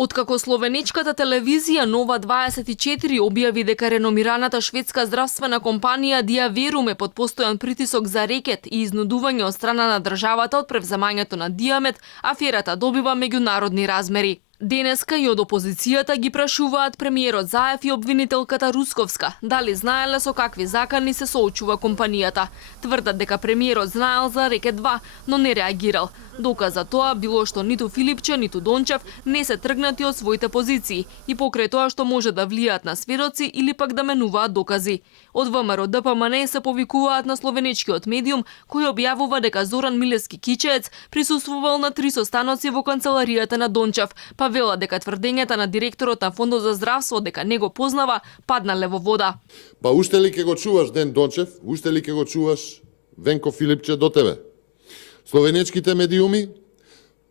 Откако словеничката телевизија Нова 24 објави дека реномираната шведска здравствена компанија Диаверум е под постојан притисок за рекет и изнудување од страна на државата од превземањето на Диамет, аферата добива меѓународни размери. Денеска и од опозицијата ги прашуваат премиерот Заев и обвинителката Русковска дали знаеле со какви закани се соочува компанијата. Тврдат дека премиерот знаел за Рекет 2, но не реагирал. Доказ за тоа било што ниту Филипче, ниту Дончев не се тргнати од своите позиции и покрај тоа што може да влијаат на сведоци или пак да менуваат докази. Од ВМРО ДПМН се повикуваат на словеничкиот медиум кој објавува дека Зоран Милевски Кичеец присуствувал на 3 состаноци во канцеларијата на Дончев, па вела дека тврдењата на директорот на Фондот за здравство дека не го познава паднале во вода. Па уште ли ќе го чуваш Ден Дончев, уште ли ќе го чуваш Венко Филипче до тебе? Словенечките медиуми,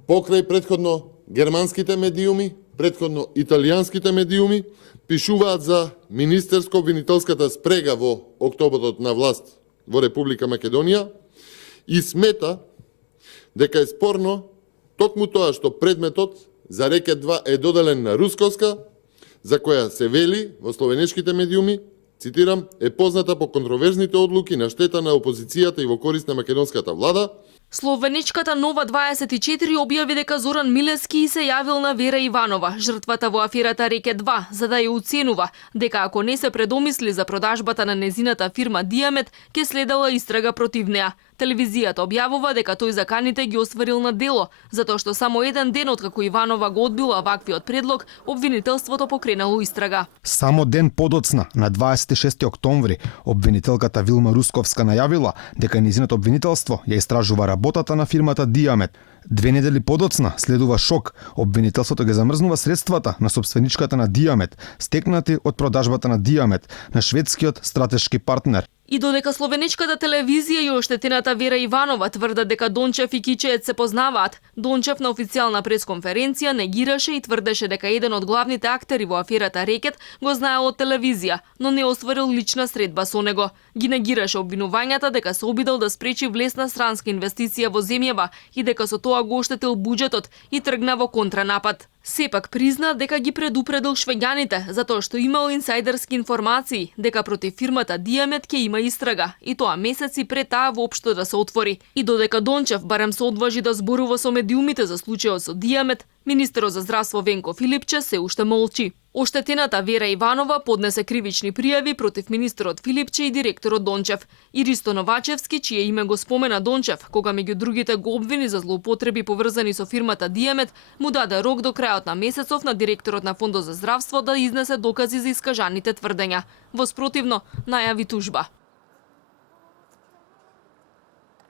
покрај предходно германските медиуми, предходно италијанските медиуми, пишуваат за министерско-обвинителската спрега во октоберот на власт во Република Македонија и смета дека е спорно токму тоа што предметот за Рекет 2 е доделен на Русковска, за која се вели во словенечките медиуми, цитирам, е позната по контроверзните одлуки на штета на опозицијата и во корист на македонската влада. Словеничката Нова 24 објави дека Зоран Милевски се јавил на Вера Иванова, жртвата во аферата Рекет 2, за да ја уценува дека ако не се предомисли за продажбата на незината фирма Диамет, ќе следела истрага против неа. Телевизијата објавува дека тој заканите ги остварил на дело, затоа што само еден ден откако Иванова го одбила ваквиот предлог, обвинителството покренало истрага. Само ден подоцна, на 26 октомври, обвинителката Вилма Русковска најавила дека низиното обвинителство ја истражува работата на фирмата Диамет. 2 недели подоцна следува шок. Обвинителството ги замрзнува средствата на собственичката на Диамет, стекнати од продажбата на Диамет на шведскиот стратешки партнер. И додека словеничката телевизија и оштетената Вера Иванова тврдат дека Дончев и Кичеец се познаваат, Дончев на официјална пресконференција негираше и тврдеше дека еден од главните актери во аферата Рекет го знаел од телевизија, но не остварил лична средба со него. Ги негираше обвинувањата дека се обидел да спречи влезна странска инвестиција во земјава и дека со тоа го оштетил буџетот и тргна во контранапад. Сепак призна дека ги предупредил швеѓаните затоа што имал инсайдерски информации дека против фирмата Диамет ќе има истрага и тоа месеци пред таа воопшто да се отвори. И додека Дончев барем се одважи да зборува со медиумите за случајот со Диамет, министерот за здравство Венко Филипче се уште молчи. Оштетената Вера Иванова поднесе кривични пријави против министерот Филипче и директорот Дончев. Иристо Новачевски, чие име го спомена Дончев, кога меѓу другите го обвини за злоупотреби поврзани со фирмата Диамет, му даде рок до крајот на месецов на директорот на Фондот за здравство да изнесе докази за искажаните тврдења. Во спротивно, најави тужба.